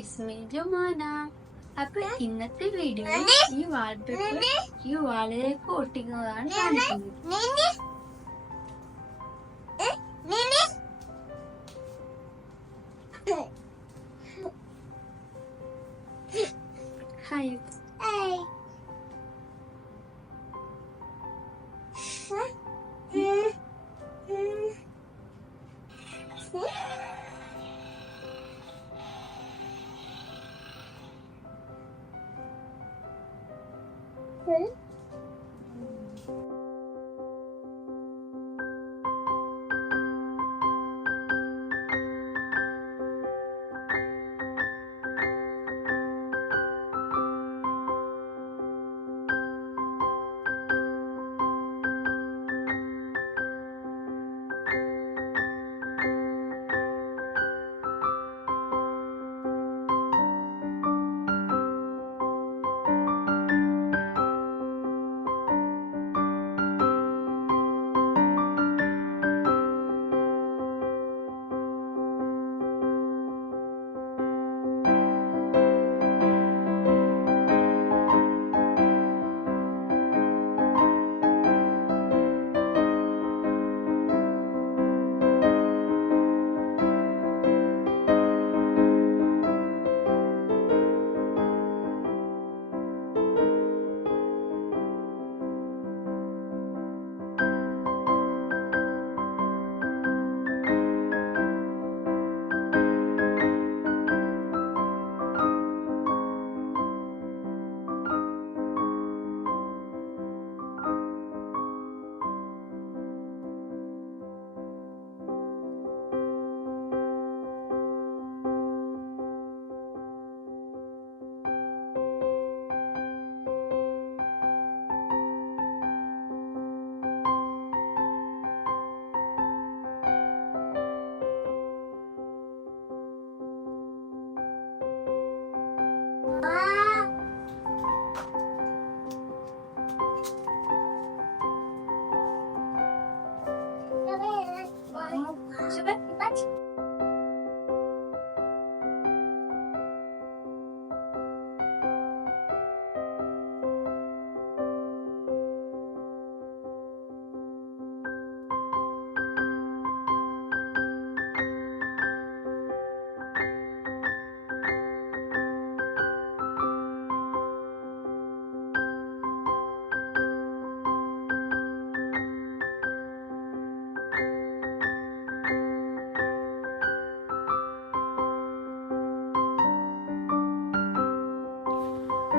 ഇസ്മി ജുമാന അപ്പൊ ഇന്നത്തെ വീഡിയോ ഈ വാൾപേപ്പർ ഈ വാളിലേക്ക് ഒട്ടിക്കുന്നതാണ് കാണിക്കുന്നത്.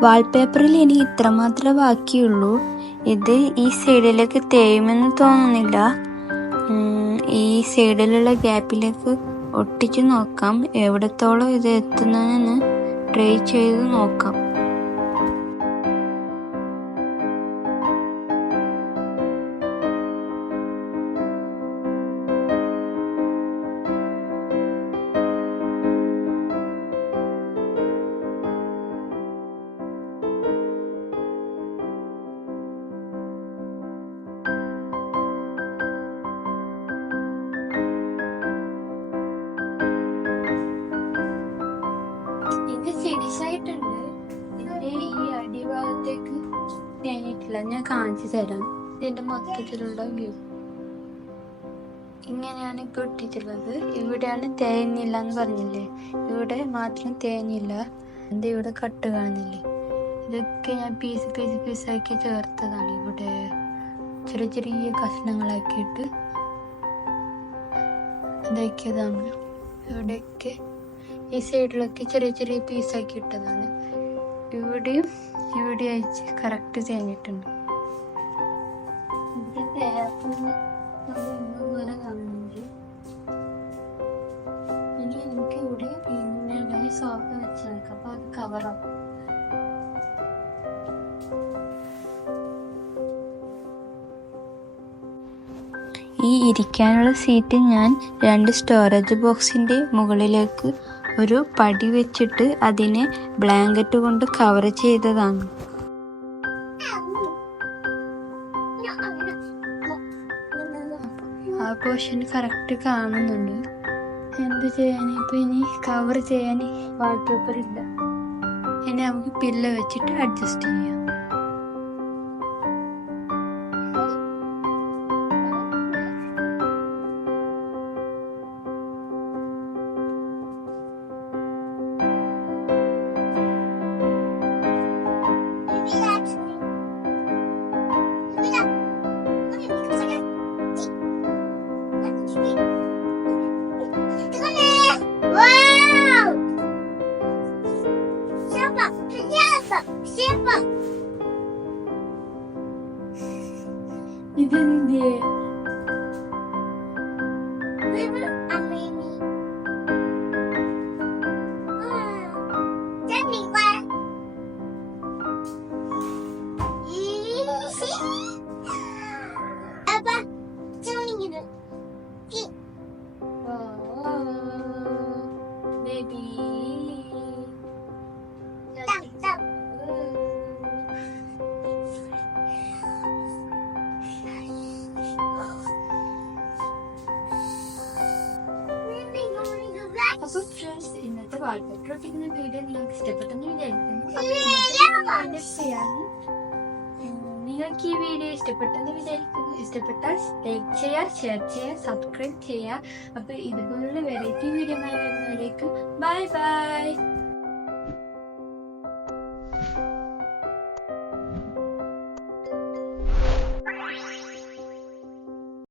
വാൾപേപ്പറിൽ ഇനി ഇത്രമാത്രമേ ബാക്കിയുള്ളൂ. ഇത് ഈ സൈഡിലേക്ക് തേയുമെന്ന് തോന്നുന്നില്ല. ഈ സൈഡിലുള്ള ഗ്യാപ്പിലേക്ക് ഒട്ടിച്ചു നോക്കാം. എവിടത്തോളം ഇത് എത്തുന്നതെന്ന് ട്രൈ ചെയ്ത് നോക്കാം. തേഞ്ഞിട്ടില്ല ഞാൻ കാണിച്ചു തരാം. ഇതിന്റെ മൊത്തത്തിലുള്ള വ്യൂ ഇങ്ങനെയാണ് ഇപ്പൊ ഇട്ടിട്ടുള്ളത്. ഇവിടെയാണ് തേഞ്ഞില്ല എന്ന് പറഞ്ഞില്ലേ? ഇവിടെ മാത്രം തേഞ്ഞില്ല എന്റെ ഇവിടെ കട്ട് കാണുന്നില്ലേ? ഇതൊക്കെ ഞാൻ പീസ് പീസ് പീസാക്കി ചേർത്തതാണ് ഇവിടെ. ചെറിയ ചെറിയ കഷ്ണങ്ങളാക്കിയിട്ട് ഇതാക്കിയതാണ്. ഇവിടെയൊക്കെ ഈ സൈഡിലൊക്കെ ചെറിയ ചെറിയ പീസാക്കി ഇട്ടതാണ്. ഇവിടെയും ഇവിടെ അയച്ച് കറക്റ്റ് തേഞ്ഞിട്ടുണ്ട് ഇവിടെ തേപ്പൊന്ന് ഇതുപോലെ കാണുന്നുണ്ട്. ഇനി എനിക്ക് ഇവിടെ ഇങ്ങനെ സോഫ വെച്ച് നോക്കാം അപ്പൊ അത് കവറാവും ഈ ഇരിക്കാനുള്ള സീറ്റ് ഞാൻ രണ്ട് സ്റ്റോറേജ് ബോക്സിന്റെ മുകളിലേക്ക് ഒരു പടി വെച്ചിട്ട് അതിനെ ബ്ലാങ്കറ്റ് കൊണ്ട് കവർ ചെയ്തതാണ്. ആ പോർഷൻ കറക്റ്റ് കാണുന്നുണ്ട്. എന്ത് ചെയ്യാൻ ഇപ്പൊ ഇനി കവർ ചെയ്യാൻ വാൾപേപ്പർ ഇല്ല. ഇനി നമുക്ക് പില്ല വെച്ചിട്ട് അഡ്ജസ്റ്റ് ചെയ്യാം. gidin diye ഫ്രണ്ട്സ് ഇന്നത്തെ വാൾപേപ്പർ ഒട്ടിക്കുന്ന വീഡിയോ നിങ്ങൾക്ക് ഇഷ്ടപ്പെട്ടെന്ന് വിചാരിക്കുന്നു ചെയ്യാനും നിങ്ങൾക്ക് ഈ വീഡിയോ ഇഷ്ടപ്പെട്ടെന്ന് വിചാരിക്കുന്നു ഇഷ്ടപ്പെട്ടാൽ ലൈക്ക് ചെയ്യുക ഷെയർ ചെയ്യുക സബ്സ്ക്രൈബ് ചെയ്യുക അപ്പൊ ഇതുപോലുള്ള വെറൈറ്റി വീഡിയോ വരുന്നവരേക്ക് ബൈ ബൈ